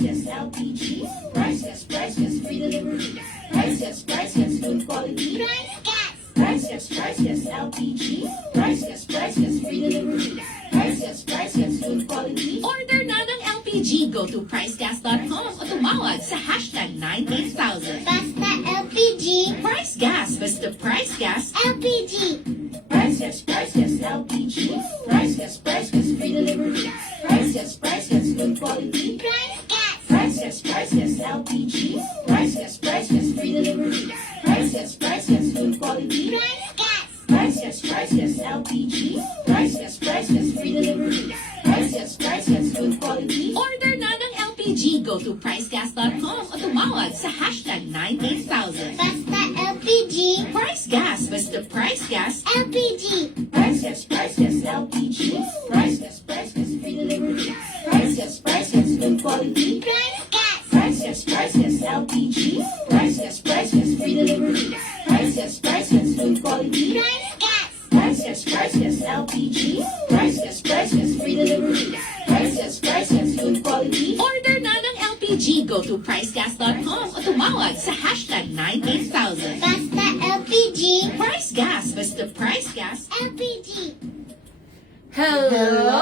yes, LPG. Price, yes, free delivery. Price, yes, good quality. Price, yes, LPG. Price, yes, free delivery. Price, yes, good quality. Order na ng LPG. Go to pricegas.com o tumawag sa hashtag 98000. Basta LPG. Price Gas. Basta Price Gas. LPG. Price, yes, LPG. Price, yes, free delivery. Price, yes, good quality. Price gas. Price, yes, LPG. Price, yes, free delivery. Price, yes, good quality. Price gas. Price, yes, LPG. Price, yes, free delivery. Price, yes, good quality. Order na ng LPG. Go to pricegas.com o tumawag sa hashtag 98000. Basta LPG. Price Gas. Basta Price Gas. LPG. Price, yes, LPG. Price, yes, free delivery. Price, yes, good quality. Price gas. Price, yes, LPG. Price, yes, free delivery. Price, yes, good quality. Price gas. Price, yes, LPG. Price, yes, free delivery. Price, yes, good quality. Order na ng LPG. Go to pricegas.com o tumawag sa hashtag 98000. Basta LPG. Price Gas. Basta Price Gas. LPG. Hello!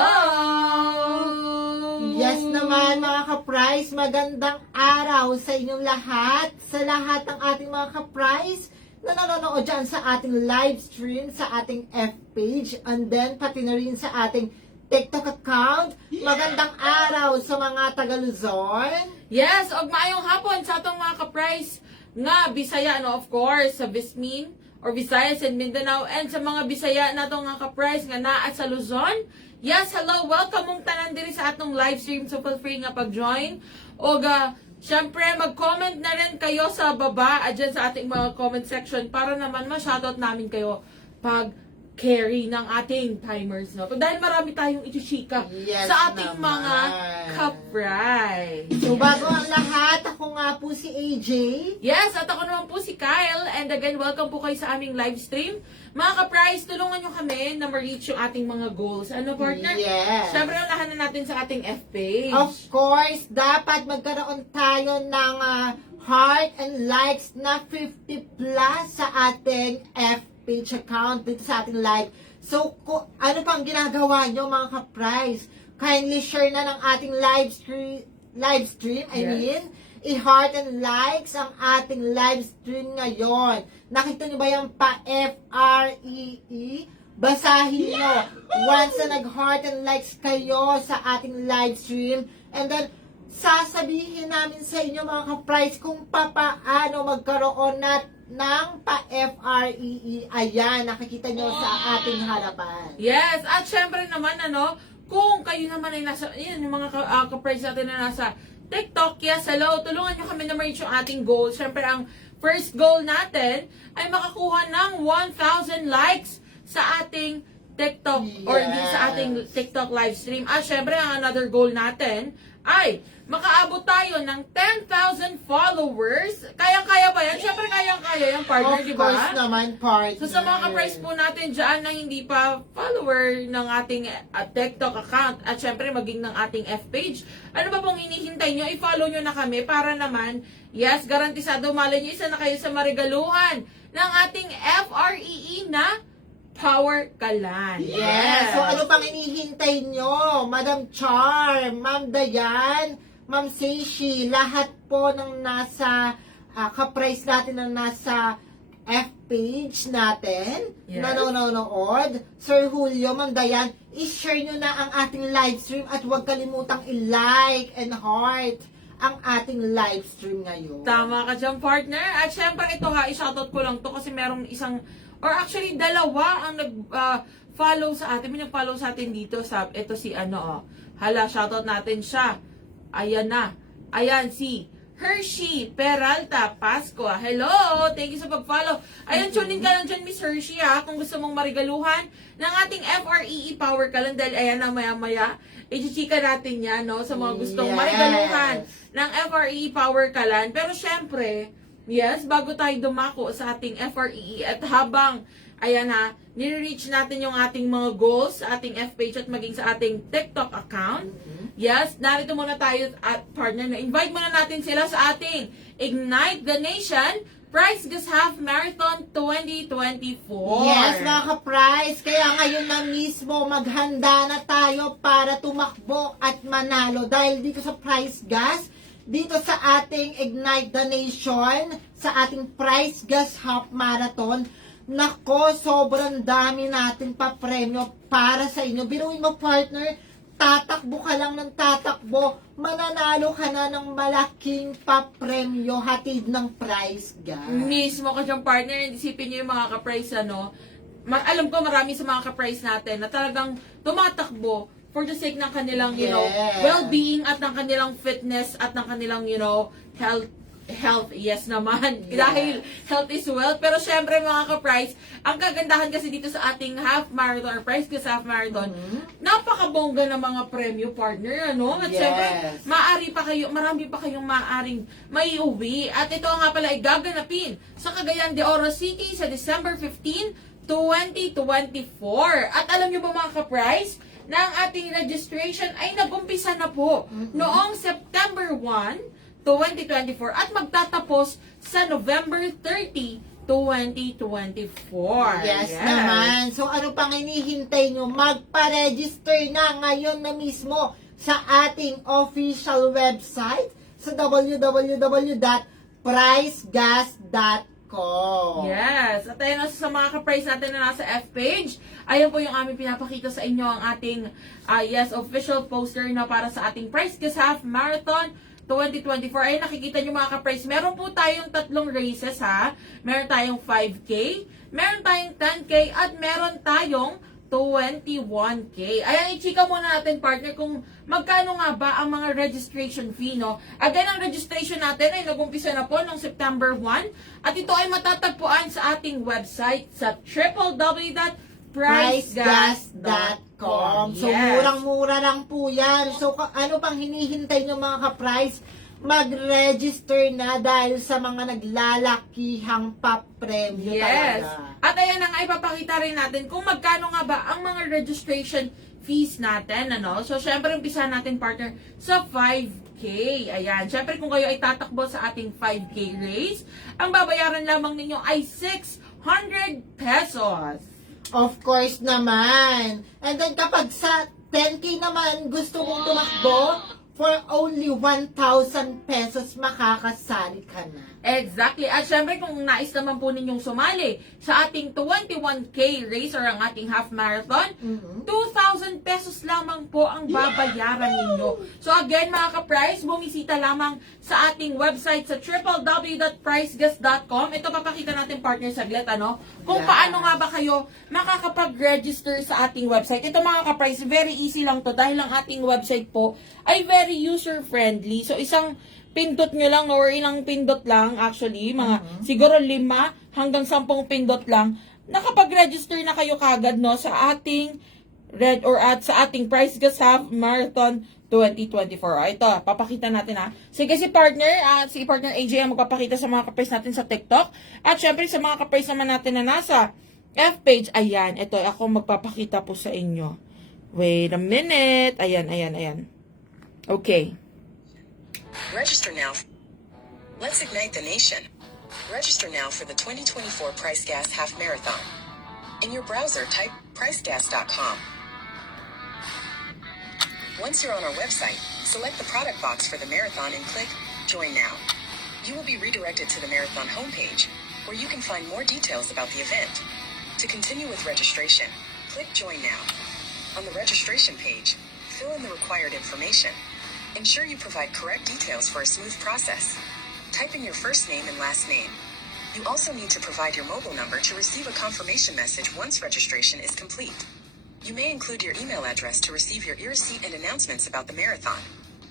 Yes naman mga ka-price, magandang araw sa inyong lahat, sa lahat ng ating mga ka-price na nanonood dyan sa ating live stream, sa ating F page, and then pati na rin sa ating TikTok account. Magandang araw sa mga taga Luzon. Yes, og maayong hapon sa atong mga ka-price nga Bisaya, no, of course, sa Vismin or Visayas and Mindanao, and sa mga Bisaya natong nga ka-price nga naa sa Luzon. Yes, hello, welcome mong tanan diri sa atong live stream, so feel free nga pag-join. Og syempre mag-comment na rin kayo sa baba dyan sa ating mga comment section para naman ma-shoutout namin kayo pag carry ng ating timers, no? Dahil marami tayong ichuchika Yes sa ating naman. mga ka-price. So bago ang lahat, ako nga po si AJ. Yes, at ako naman po si Kyle. And again, welcome po kayo sa aming live stream. Mga ka-price, tulungan nyo kami na ma-reach yung ating mga goals. Ano, partner? Yes. Siyempre, unahan na natin sa ating F-page. Of course, dapat magkaroon tayo ng heart and likes na 50 plus sa ating F-page account dito sa ating live. So, ano pang ginagawa nyo mga ka-price? Kindly share na ng ating live stream. I Yes. mean, i-heart and likes ang ating live stream ngayon. Nakita nyo ba yung pa-F-R-E-E? Basahin nyo. Once na nag-heart and likes kayo sa ating live stream, and then, sasabihin namin sa inyo mga ka-price kung papaano magkaroon ng pa-F-R-E-E. Ayan, nakikita nyo sa ating harapan. Yes, at syempre naman, kung kayo naman ay nasa, yun, yung mga ka-price natin na nasa TikTok, yes, hello, tulungan nyo kami na ma-reach yung ating goal. Syempre, ang first goal natin ay makakuha ng 1,000 likes sa ating TikTok or din sa ating TikTok live stream. At syempre, ang another goal natin ay makaabot tayo ng 10,000 followers. Kayang-kaya ba yan? Syempre, kayang-kaya yung partner, di Of ba? course naman, partner. So sa mga ka-price po natin dyan na hindi pa follower ng ating TikTok account at syempre maging ng ating F-page, ano ba pong hinihintay nyo? I-follow nyo na kami para naman, yes, garantisado, malay nyo, isa na kayo sa marigaluhan ng ating FREE na Power Kalan. Yes. So, ano pang hinihintay nyo? Madam Charm, Ma'am Dayan, Ma'am Seishi, lahat po ng nasa ka-price natin na nasa F-page natin, Yes. nanonood. Sir Julio, Ma'am Dayan, i-share nyo na ang ating live stream at huwag kalimutang i-like and heart ang ating live stream ngayon. Tama ka dyan, partner. At syempre ito i-shoutout ko lang to kasi merong isang, or actually dalawa ang nag-follow sa atin. May nag-follow sa atin dito sa, ito si hala, shoutout natin siya. Ayan na. Ayan si Hershey Peralta Pasco. Hello! Thank you sa pag-follow. Ayan, tune in ka lang dyan, Miss Hershey, kung gusto mong marigaluhan ng ating FREE Power Kalan. Dahil ayan na, maya-maya, i-chika natin yan, no? Sa mga gustong Yes. marigaluhan ng FREE Power Kalan. Pero syempre, yes, bago tayo dumako sa ating FREE at habang ayan ha, nire-reach natin yung ating mga goals sa ating F-page at maging sa ating TikTok account. Yes, narito muna tayo at partner na invite muna natin sila sa ating Ignite the Nation Price Gas Half Marathon 2024. Yes, mga ka-price. Kaya ngayon na mismo maghanda na tayo para tumakbo at manalo. Dahil dito sa Price Gas, dito sa ating Ignite the Nation, sa ating Price Gas Half Marathon, nako, sobrang dami natin pa-premyo para sa inyo. Biruin mo, partner, tatakbo ka lang ng tatakbo, mananalo ka na ng malaking pa-premyo hatid ng Price Gas. Mismo ka dyan, partner. Isipin nyo yung mga ka-price, ano. Alam ko marami sa mga ka-price natin na talagang tumatakbo for the sake ng kanilang, you know, Yes. well-being at ng kanilang fitness at ng kanilang, you know, health, yes naman. Yes. Dahil health is wealth. Pero syempre mga ka-price, ang kagandahan kasi dito sa ating half marathon or price gas half marathon, napakabongga ng mga premyo, partner, ano? At Yes. syempre, marami pa kayong maaaring maiuwi. At ito nga pala ay gaganapin sa Cagayan de Oro City sa December 15, 2024. At alam nyo ba mga ka-price, na ang ating registration ay nag-umpisa na po noong September 1, 2024 at magtatapos sa November 30, 2024. Yes naman. So ano pang hinihintay nyo? Magpa-register na ngayon na mismo sa ating official website sa www.pricegas.com. Yes. At ayun sa mga ka-price natin na nasa F-page, ayun po yung aming pinapakita sa inyo ang ating official poster na para sa ating Price Gas Half Marathon 2024. Ay nakikita nyo mga ka-price, meron po tayong 3 races ha. Meron tayong 5K, meron tayong 10K, at meron tayong 21K. Ayan, i-chika muna natin, partner, kung magkano nga ba ang mga registration fee, no? Again, ang registration natin ay nag-umpisa na po noong September 1, at ito ay matatagpuan sa ating website sa www.pricegas.com. So, murang-mura lang po yan. So, ano pang hinihintay nyo mga ka-price? Mag-register na dahil sa mga naglalakihang pa-premyo Yes. talaga. At ayan ang ipapakita rin natin kung magkano nga ba ang mga registration fees natin, ano? So, syempre, umpisa natin, partner, sa 5K. Ayan. Syempre, kung kayo ay tatakbo sa ating 5K race, ang babayaran lamang ninyo ay 600 pesos. Of course naman. And then kapag sa 10K naman gusto mong tumakbo, for only 1,000 pesos makakasali ka na. Exactly. At syempre, kung nais naman po ninyong sumali sa ating 21K race or ang ating half marathon, 2,000 pesos lamang po ang babayaran ninyo. So again, mga ka-price, bumisita lamang sa ating website sa www.pricegas.com. Ito papakita natin, partner, saglit, ano? Kung paano nga ba kayo makakapag-register sa ating website. Ito mga ka-price, very easy lang to dahil ang ating website po ay very user-friendly. So isang pindot nyo lang or ilang pindot lang actually, mga siguro 5 hanggang 10 pindot lang, nakapag-register na kayo kagad no sa ating sa ating Price Gas Half Marathon 2024. Ito, papakita natin ha. Sige, si partner AJ ang magpapakita sa mga ka-price natin sa TikTok. At syempre sa mga ka-price naman natin na nasa F-page, ayan, ito ako magpapakita po sa inyo. Wait a minute. Ayan. Okay. Register now. Let's ignite the nation. Register now for the 2024 Price Gas Half Marathon. In your browser, type pricegas.com. Once you're on our website, select the product box for the marathon and click Join Now. You will be redirected to the marathon homepage, where you can find more details about the event. To continue with registration, click Join Now. On the registration page, fill in the required information. Ensure you provide correct details for a smooth process. Type in your first name and last name. You also need to provide your mobile number to receive a confirmation message once registration is complete. You may include your email address to receive your e-receipt and announcements about the marathon.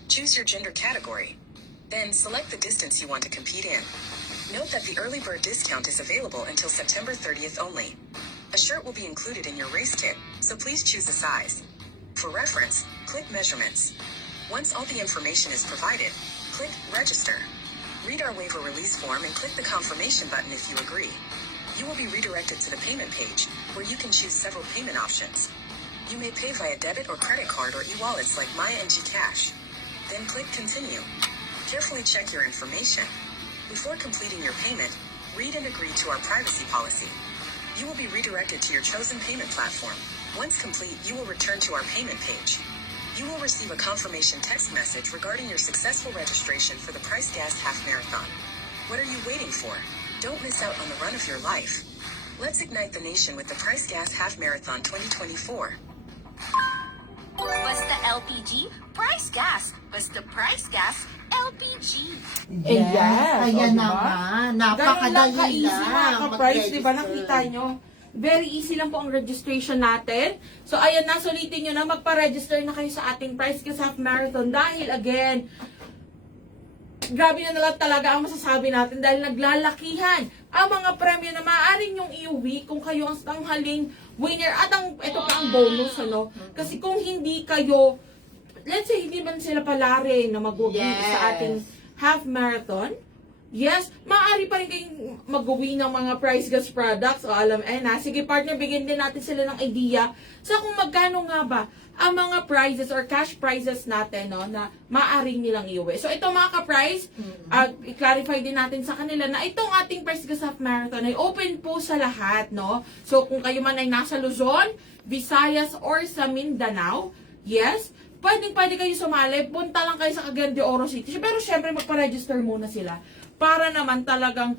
Choose your gender category. Then select the distance you want to compete in. Note that the early bird discount is available until September 30th only. A shirt will be included in your race kit, so please choose a size. For reference, click Measurements. Once all the information is provided, click Register. Read our waiver release form and click the confirmation button if you agree. You will be redirected to the payment page, where you can choose several payment options. You may pay via debit or credit card or e-wallets like Maya and Gcash. Then click Continue. Carefully check your information. Before completing your payment, read and agree to our privacy policy. You will be redirected to your chosen payment platform. Once complete, you will return to our payment page. You will receive a confirmation text message regarding your successful registration for the Price Gas Half Marathon. What are you waiting for? Don't miss out on the run of your life. Let's ignite the nation with the Price Gas Half Marathon 2024. Basta LPG, price gas. Basta price gas, LPG. Yes. Ayan O, diba? naman. Ganun lang Napakadali ka-easy lang. mga ka-price, di ba? mag-register. Nakita nyo? Very easy lang po ang registration natin. So, ayan na, sulitin nyo na, magpa-register na kayo sa ating Price Gas Half Marathon. Dahil, again, grabe na lang talaga ang masasabi natin dahil naglalakihan ang mga premyo na maaaring yung iuwi kung kayo ang tanghaling winner. At ito pa ang bonus, ano? Kasi kung hindi kayo, let's say, hindi man sila palare na mag-uwi Yes. sa ating half marathon, yes, maaari pa rin kayong mag-uwi ng mga price gas products. O alam, na, sige partner, bigyan din natin sila ng idea sa kung magkano nga ba ang mga prizes or cash prizes natin, no, na maaaring nilang iuwi. So ito mga ka-price, i-clarify din natin sa kanila na itong ating Price Gas Half Marathon ay open po sa lahat, no? So kung kayo man ay nasa Luzon, Visayas, or sa Mindanao, yes, pwede kayo sumali, punta lang kayo sa Cagayan de Oro City. Pero syempre magpa-register muna sila para naman talagang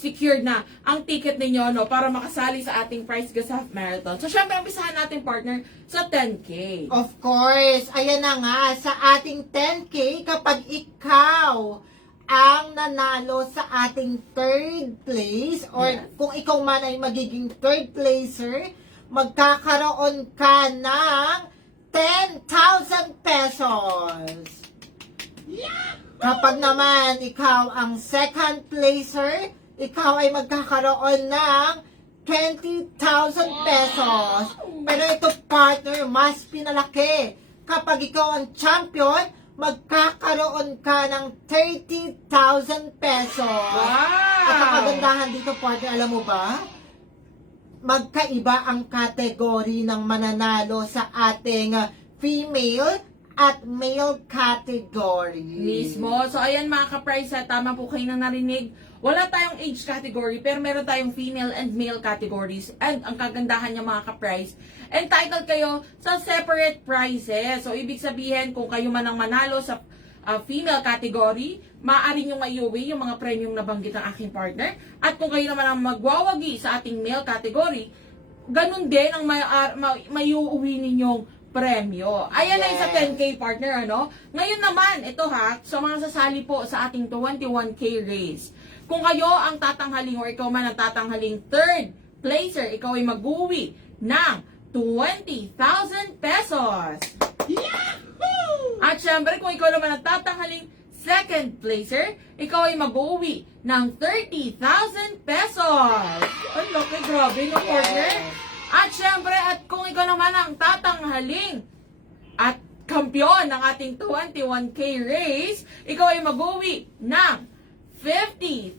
secured na ang ticket ninyo, no, para makasali sa ating Price Gas Half Marathon. So syempre umpisahan natin partner sa 10K. Of course, ayan na nga, sa ating 10K, kapag ikaw ang nanalo sa ating third place, or Yes. kung ikaw man ay magiging third placer, magkakaroon ka ng 10,000 pesos. Kapag naman ikaw ang second placer, ikaw ay magkakaroon ng 20,000 pesos. Pero ito partner, mas pinalaki. Kapag ikaw ang champion, magkakaroon ka ng 30,000 pesos. Wow! At ang kagandahan dito partner, alam mo ba? Magkaiba ang kategory ng mananalo sa ating female at male category. Mismo. So, ayan mga ka-price, tama po kayo na narinig. Wala tayong age category, pero meron tayong female and male categories. And ang kagandahan niya mga ka-price, entitled kayo sa separate prizes. So, ibig sabihin, kung kayo man ang manalo sa female category, maaari nyo maiuwi yung mga premium na banggit ng aking partner. At kung kayo naman ang magwawagi sa ating male category, ganun din ang maiuwi ninyong premyo. Ayan na yung sa 10K partner, ano? Ngayon naman, ito ha, sa mga sasali po sa ating 21K race. Kung kayo ang tatanghaling or ikaw man ang tatanghaling third placer, ikaw ay mag-uwi ng 20,000 pesos. At syempre, kung ikaw naman ang tatanghaling second placer, ikaw ay mag-uwi ng 30,000 pesos. Ang laki, grabe, no, partner? At syempre, at kung ikaw naman ang tatanghaling at kampiyon ng ating 21K race, ikaw ay mag-uwi ng 50,000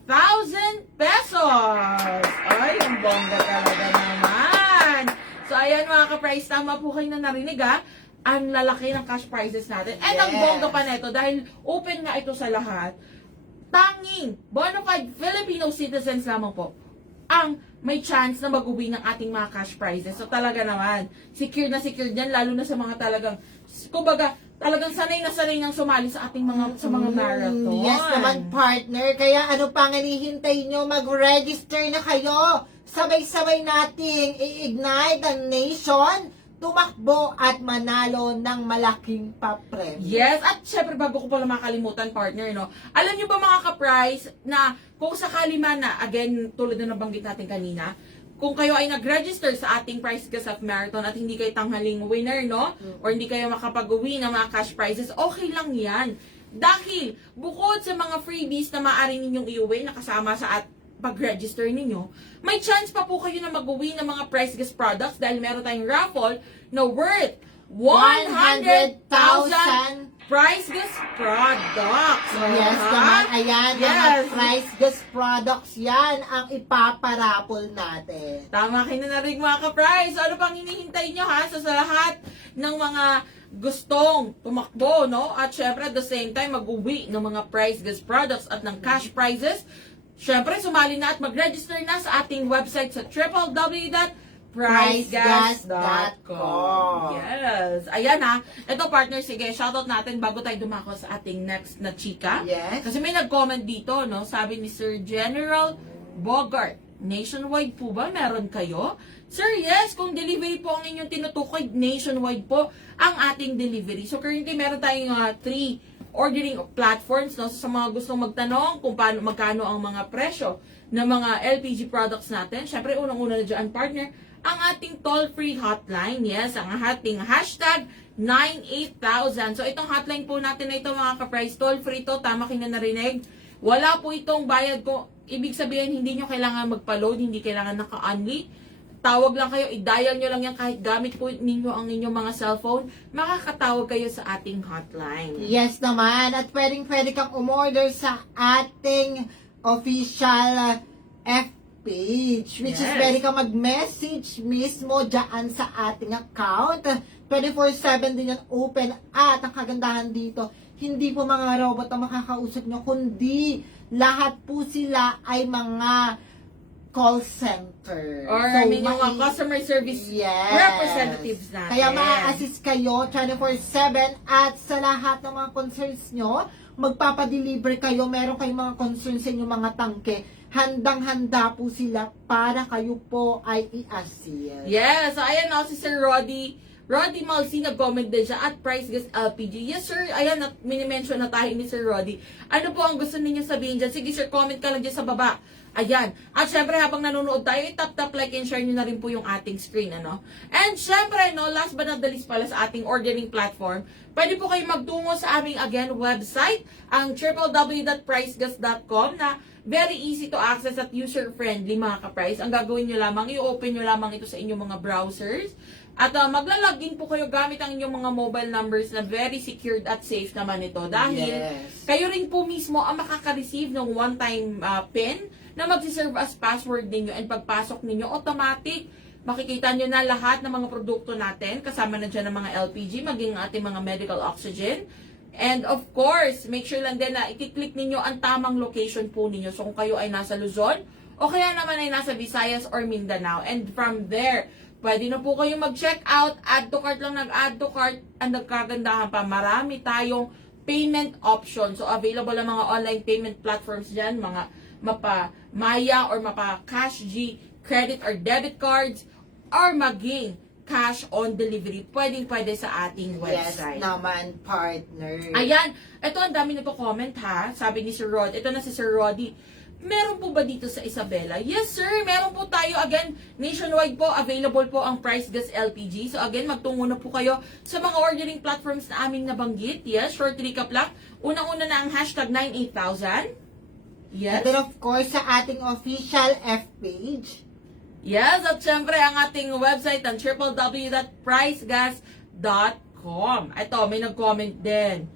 pesos. Ay, ang bongga talaga naman. So, ayan mga ka-price, tama po kayo na narinig ha. Ang lalaki ng cash prizes natin. And ang Yes. bongga pa neto, dahil open nga ito sa lahat, tanging bona fide Filipino citizens lamang po ang may chance na mag-uwi ng ating mga cash prizes. So talaga naman, secure na secure dyan, lalo na sa mga talagang, kumbaga, talagang sanay na sanay nang sumali sa ating mga marathon. Yes naman partner, kaya ano pang hinihintay nyo, mag-register na kayo. Sabay-sabay nating i-ignite ang nation, tumakbo at manalo ng malaking papremyo. Yes, at syempre bago ko pala makalimutan partner, no, alam nyo ba mga ka-price na kung sakali man na, again, tulad na nabanggit natin kanina, kung kayo ay nag-register sa ating Price Gas Half Marathon at hindi kayo tanghaling winner, no, or hindi kayo makapag-uwi ng mga cash prizes, okay lang yan. Dahil bukod sa mga freebies na maaari ninyong iuwi na kasama sa pag-register ninyo, may chance pa po kayo na mag-uwi ng mga Price Gas products dahil meron tayong raffle na worth 100,000 Price Gas Products. Yes Ha? naman, ayan, mga Yes. Price Gas Products yan ang ipaparapol natin. Tama kayo na rin mga ka-price. Ano pang hinihintay nyo ha? So, sa lahat ng mga gustong tumakbo, no? At syempre, at the same time, mag-uwi ng mga Price Gas Products at ng cash prizes. Syempre, sumali na at mag-register na sa ating website sa www.pricegas.com. Yes. Ayan ha. Ito partner, sige, shoutout natin bago tayo dumako sa ating next na chika. Yes. Kasi may nag-comment dito, no? Sabi ni Sir General Bogart, nationwide po ba meron kayo? Sir, yes, kung delivery po ang inyong tinutukoy, nationwide po ang ating delivery. So currently meron tayong 3 ordering platforms, no? So, sa mga gustong magtanong kung paano magkano ang mga presyo ng mga LPG products natin. Syempre, unang-una na dyan, partner, ang ating toll-free hotline. Yes, ang ating hashtag 98000. So itong hotline po natin na ito mga ka-price, toll-free to, tama kayo na narinig. Wala po itong bayad ko. Ibig sabihin, hindi nyo kailangan magpa-load, hindi kailangan naka-unli. Tawag lang kayo, i-dial nyo lang yan kahit gamit po ninyo ang inyong mga cellphone, makakatawag kayo sa ating hotline. Yes naman, at pwede kang umorder sa ating official F page, which is Yes. pwede kang mag-message mismo dyan sa ating account. 24/7 din yan open, at ang kagandahan dito, hindi po mga robot ang makakausap nyo, kundi lahat po sila ay mga call center. Or I mean, yung mga customer service Yes. representatives natin. Kaya ma-assist kayo 24/7, at sa lahat ng mga concerns nyo, magpapadeliver kayo, meron kayong mga concerns sa inyong mga tangke, handang-handa po sila para kayo po ay i-assist. Yes, so ayan na si Sir Roddy Malsi, nag-comment din siya at Price Gas LPG. Yes sir, ayan, minimension na tayo ni Sir Roddy. Ano po ang gusto ninyo sabihin dyan? Sige sir, comment ka lang dyan sa baba. Ayan. At syempre, habang nanonood tayo, tap like and share nyo na rin po yung ating screen, ano? And syempre, no, last but not the least pala sa ating ordering platform, pwede po kayo magtungo sa aming, again, website, ang www.pricegas.com, na very easy to access at user-friendly, mga ka-price. Ang gagawin nyo lamang, i-open nyo lamang ito sa inyong mga browsers. At maglalogin po kayo gamit ang inyong mga mobile numbers na very secured at safe naman ito. Dahil Yes. kayo rin po mismo ang makaka-receive ng one-time PIN na magsiserve as password ninyo, and pagpasok ninyo, automatic, makikita nyo na lahat ng mga produkto natin, kasama na dyan ng mga LPG, maging ating mga medical oxygen. And of course, make sure lang din na i-click ninyo ang tamang location po ninyo. So kung kayo ay nasa Luzon, o kaya naman ay nasa Visayas or Mindanao. And from there, pwede na po kayong mag-check out, add to cart lang ng add to cart, ang nagkagandahan pa, marami tayong payment options. So available ang mga online payment platforms dyan, mga mapa Maya or mapa Cash G, credit or debit cards, or maging cash on delivery. Pwede sa ating Yes website. naman, partner. Ayan, ito ang dami nagko-comment ha. Sabi ni Sir Rod, ito na si Sir Roddy. Meron po ba dito sa Isabela? Yes sir, meron po tayo. Again, nationwide po, available po ang Price Gas LPG. So again, magtungo na po kayo sa mga ordering platforms na aming nabanggit. Yes, short recap lang. Unang-una na ang hashtag 98000. Yes. And then of course, sa ating official F page. Yes, at syempre ang ating website ang www.pricegas.com. Ito, may nag-comment din.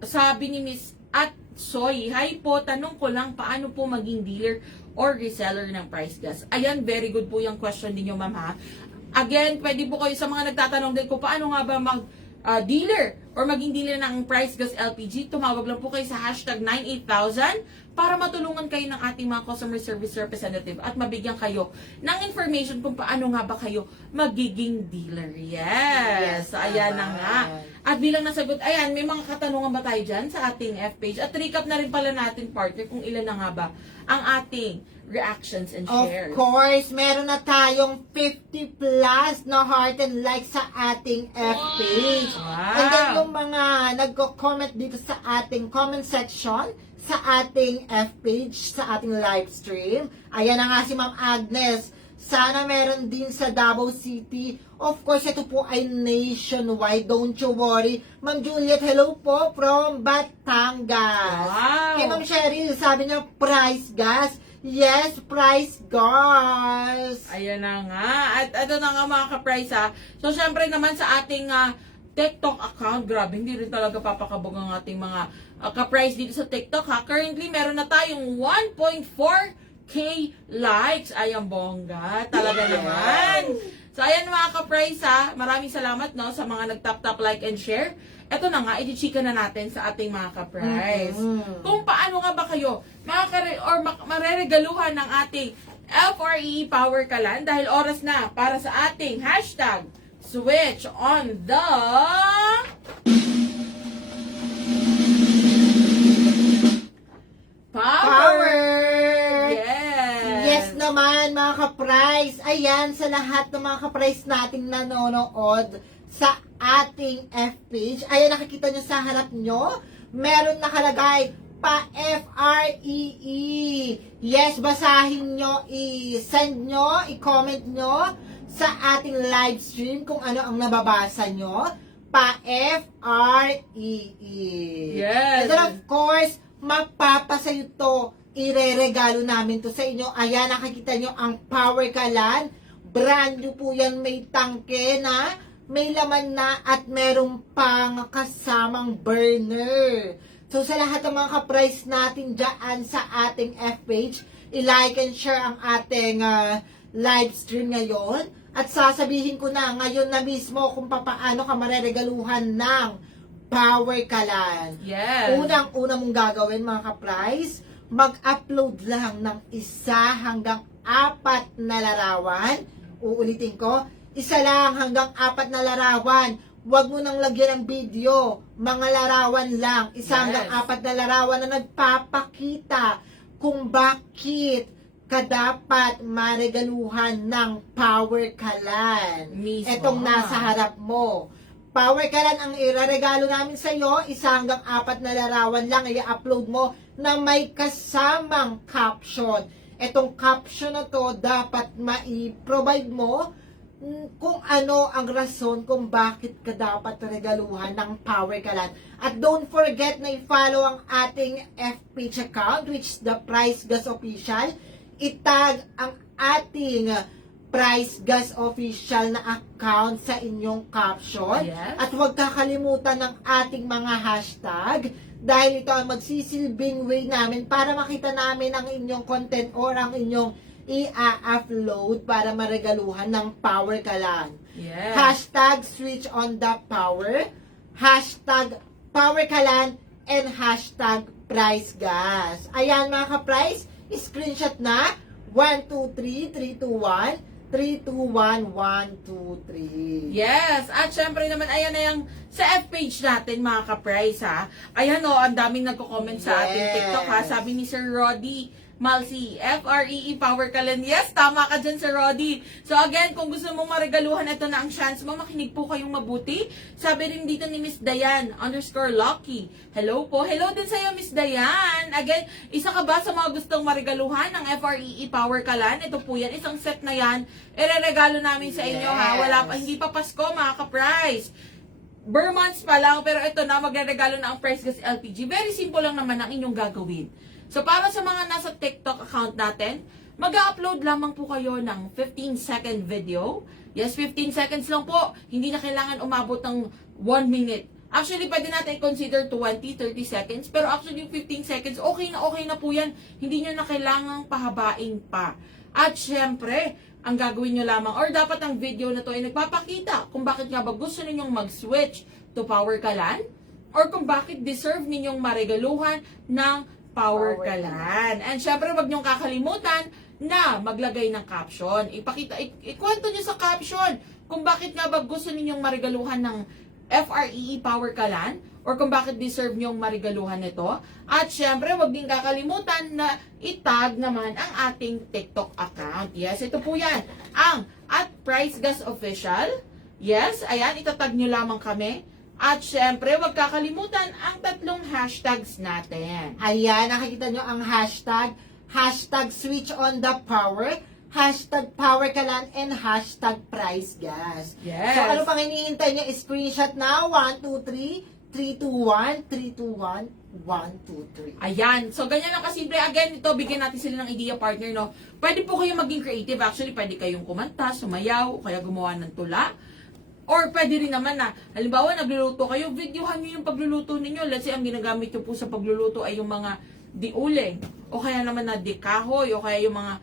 Sabi ni Miss at Soy, hi po, tanong ko lang paano po maging dealer or reseller ng Price Gas? Ayan, very good po yung question ninyo, ma'am ha. Again, pwede po kayo sa mga nagtatanong din ko paano nga ba dealer or maging dealer ng Price Gas LPG, tumawag lang po kayo sa hashtag 98000 para matulungan kayo ng ating mga customer service representative at mabigyan kayo ng information kung paano nga ba kayo magiging dealer. Yes! So, ayan na nga. At bilang nasagot, ayan, may mga katanungan ba tayo dyan sa ating F-page? At recap na rin pala natin, partner, kung ilan na nga ba ang ating reactions and Of shares. course, meron na tayong 50 plus na heart and like sa ating F page. Wow. And then yung mga nagko-comment dito sa ating comment section, sa ating F page, sa ating live stream. Ayan na nga si Ma'am Agnes. Sana meron din sa Davao City. Of course, ito po ay nationwide. Don't you worry. Ma'am Juliet, hello po from Batangas. Wow. Kay Ma'am Cheryl, sabi niya, price gas. Yes, price gas. Ayan na nga. At ito na nga mga ka-price ha. So, syempre naman sa ating TikTok account. Grabe, hindi rin talaga papakabog ang ating mga ka-price dito sa TikTok ha. Currently, meron na tayong 1.4K likes. Ay, ang bongga. Talaga naman. So, ayan mga ka-price ha. Maraming salamat no sa mga nag-tap, like, and share. Ito na nga, i-chika na natin sa ating mga ka-price. Kung paano nga ba kayo mareregaluhan ng ating FRE Power Kalan dahil oras na para sa ating hashtag switch on the power! Yes naman mga ka-price. Ayan, sa lahat ng mga ka-price nating nanonood sa ating F-page. Ayan, nakikita nyo sa harap nyo. Meron nakalagay pa FREE. Yes, basahin nyo, i-send nyo, i-comment nyo sa ating live stream kung ano ang nababasa nyo. Pa FREE. Yes. And then of course, mapapasayo to. Ireregalo namin to sa inyo. Ayan, nakikita nyo ang Power Kalan. Brand new po yan. May tangke na, may laman na, at merong pang kasamang burner. So, sa lahat ng mga ka-price natin dyan sa ating F-page, i-like and share ang ating live stream ngayon. At sasabihin ko na ngayon na mismo kung paano ka mareregaluhan ng Power Kalan. Yes. Unang-una mong gagawin mga ka-price, mag-upload lang ng 1 hanggang 4 na larawan. Uulitin ko, 1 lang hanggang 4 na larawan. Huwag mo nang lagyan ng video. Mga larawan lang. 1 hanggang 4 na larawan na nagpapakita kung bakit ka dapat maregaluhan ng Power Kalan. Mismo. Etong nasa harap mo. Power Kalan ang iraregalo namin sa iyo. 1 hanggang 4 na larawan lang i-upload mo na may kasamang caption. Etong caption na to dapat mai-provide mo kung ano ang rason kung bakit ka dapat regaluhan ng Power Kalan. At don't forget na i-follow ang ating F-page account, which is the Price Gas Official. Itag ang ating Price Gas Official na account sa inyong caption. Yes. At huwag kakalimutan ng ating mga hashtag dahil ito ang magsisilbing way namin para makita namin ang inyong content or ang inyong i-upload para maregaluhan ng Power Kalan. Yes. Hashtag switch on the power, hashtag Power Kalan, and hashtag Price Gas. Ayan mga ka-price, screenshot na 1, 2, 3, 3, 2, 1, 3, 2, 1, 1, 2, 3. Yes, at syempre naman, ayan na yung sa F-page natin, mga ka-price, ha. Ayan o, ang daming nagko-comment sa ating Yes. TikTok, ha. Sabi ni Sir Roddy Malsi, FREE Power Kalan. Yes, tama ka dyan, Sir Roddy. So again, kung gusto mong maregaluhan, ito na ang chance mo. Makinig po kayong mabuti. Sabi rin dito ni Miss Dayan, _Lucky. Hello po. Hello din sa'yo, Miss Dayan. Again, isa ka ba sa mga gustong maregaluhan ng FREE Power Kalan? Ito po yan, isang set na yan. Ireregalo namin sa inyo, ha. Wala pa, hindi pa Pasko, mga ka-price. Months pa lang, pero ito na, magre-regalo na ang Price Gas LPG. Very simple lang naman ang inyong gagawin. So, para sa mga nasa TikTok account natin, mag-upload lamang po kayo ng 15-second video. Yes, 15 seconds lang po. Hindi na kailangan umabot ng 1 minute. Actually, pwede natin consider 20-30 seconds. Pero actually, yung 15 seconds, okay na po yan. Hindi nyo na kailangang pahabain pa. At syempre, ang gagawin nyo lamang, or dapat ang video na to ay nagpapakita kung bakit nga ba gusto ninyong mag-switch to Power Kalan, or kung bakit deserve ninyong maregaluhan ng Power Kalan. And syempre, wag niyong kakalimutan na maglagay ng caption. Ikwento niyo sa caption kung bakit nga ba gusto ninyong maregaluhan ng FREE Power Kalan, or kung bakit deserve niyong maregaluhan nito. At syempre, wag din kakalimutan na itag naman ang ating TikTok account. Yes, ito po yan. Ang @PriceGasOfficial. Yes, ayan, itatag niyo lamang kami. At syempre, wag kakalimutan ang 3 hashtags natin. Ayan, nakikita nyo ang hashtag, hashtag switch on the power, hashtag Power Kalan, and hashtag Price Gas. Yes. So, ano pang hinihintay nyo? Screenshot na 1, 2, 3, 3, 2, 1, 3, 2, 1, 1, 2, 3. Ayan. So, ganyan lang kasimple. Again, ito, bigyan natin sila ng idea, partner, no? Pwede po kayong maging creative. Actually, pwede kayong kumanta, sumayaw, kaya gumawa ng tula. Or pwede rin naman na, halimbawa nagluluto kayo, videohan nyo yung pagluluto ninyo. Let's say, ang ginagamit nyo po sa pagluluto ay yung mga diuling, o kaya naman na dikahoy, o kaya yung mga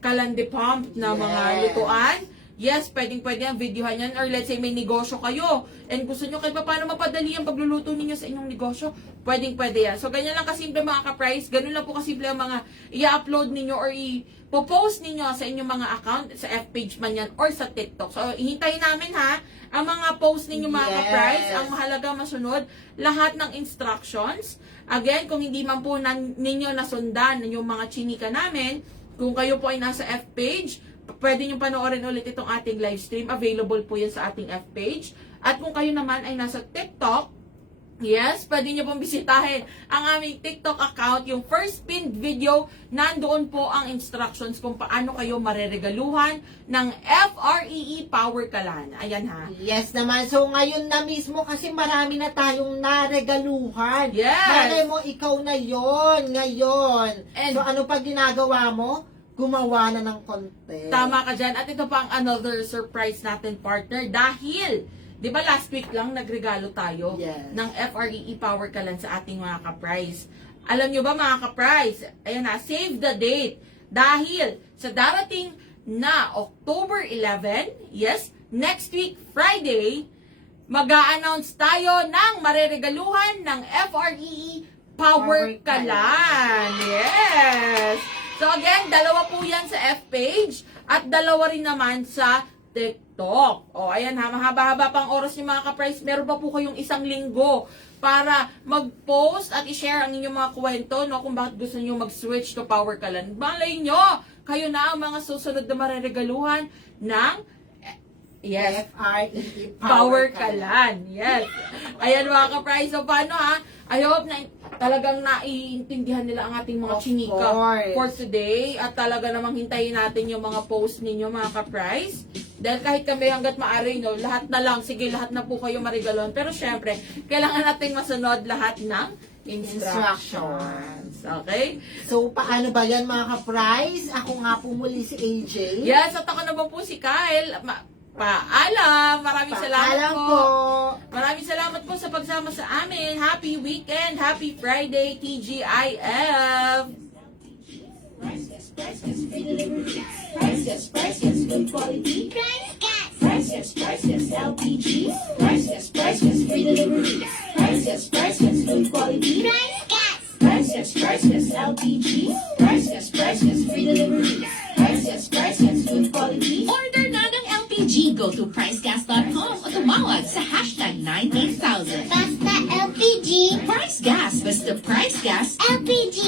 kalande pump na mga Yes. lutuan. Yes, pwede yan, videohan yan. Or let's say may negosyo kayo and gusto nyo kahit paano mapadali ang pagluluto ninyo sa inyong negosyo, pwede yan. So, ganyan lang kasimple mga ka-price. Ganun lang po kasimple ang mga i-upload ninyo or i-post ninyo sa inyong mga account, sa F-page man yan or sa TikTok. So, ihintayin namin ha, ang mga post ninyo mga Yes. ka-price. Ang mahalaga masunod, lahat ng instructions. Again, kung hindi man po ninyo nasundan yung mga chinika namin, kung kayo po ay nasa F-page, pwede nyo panoorin ulit itong ating live stream. Available po yan sa ating F-page. At kung kayo naman ay nasa TikTok, yes, pwede nyo pong bisitahin ang aming TikTok account. Yung first pinned video, nandoon po ang instructions kung paano kayo mareregaluhan ng FREE Power Kalan. Ayan ha. Yes naman. So, ngayon na mismo kasi marami na tayong naregaluhan. Yes. Malay mo, ikaw na yon ngayon. And- So, ano pa ginagawa mo? Gumawa na ng content. Tama ka dyan. At ito pa ang another surprise natin, partner. Dahil, di ba last week lang nagregalo tayo Yes. ng FREE Power Kalan sa ating mga ka-price. Alam nyo ba mga ka-price? Ayan na, save the date. Dahil sa darating na October 11, yes, next week, Friday, mag-a-announce tayo ng mareregaluhan ng FREE Power Power Kalan. Yes! So again, dalawa po yan sa F-page at dalawa rin naman sa TikTok. O ayan ha, mahaba-haba pang oras yung mga ka-price. Meron pa po kayong isang linggo para mag-post at i-share ang inyong mga kwento, no, kung bakit gusto niyo mag-switch to Power Kalan. Malay nyo, kayo na ang mga susunod na mareregaluhan ng yes, FREE Power Kalan. Yes. Ayan mga ka-price. So, paano ha? I hope na talagang naiintindihan nila ang ating mga Of chinika course. for today. At talaga namang hintayin natin yung mga post ninyo mga ka-price. Dahil kahit kami hanggat maaari, no, lahat na lang. Sige, lahat na po kayo marigalon. Pero syempre, kailangan natin masunod lahat ng instructions. Okay? So, paano ba yan mga ka-price? Ako nga po muli si AJ. Yes, at ako naman po si Kyle. Paalam! Maraming salamat Paalam po. po. Maraming salamat po sa pagsama sa amin. Happy weekend! Happy Friday, TGIF! Priceless, priceless, free delivery. Priceless, priceless, good quality. Price gas. Priceless, priceless, LPG. Priceless, priceless, free delivery. Priceless, priceless, good quality. Price gas. Priceless, priceless, LPG. Priceless, priceless, free delivery. Priceless, priceless, good quality. Order na ng LPG. Go to pricegas.com o tumawag sa hashtag 98000. Basta LPG. Price Gas. Basta Price Gas. LPG.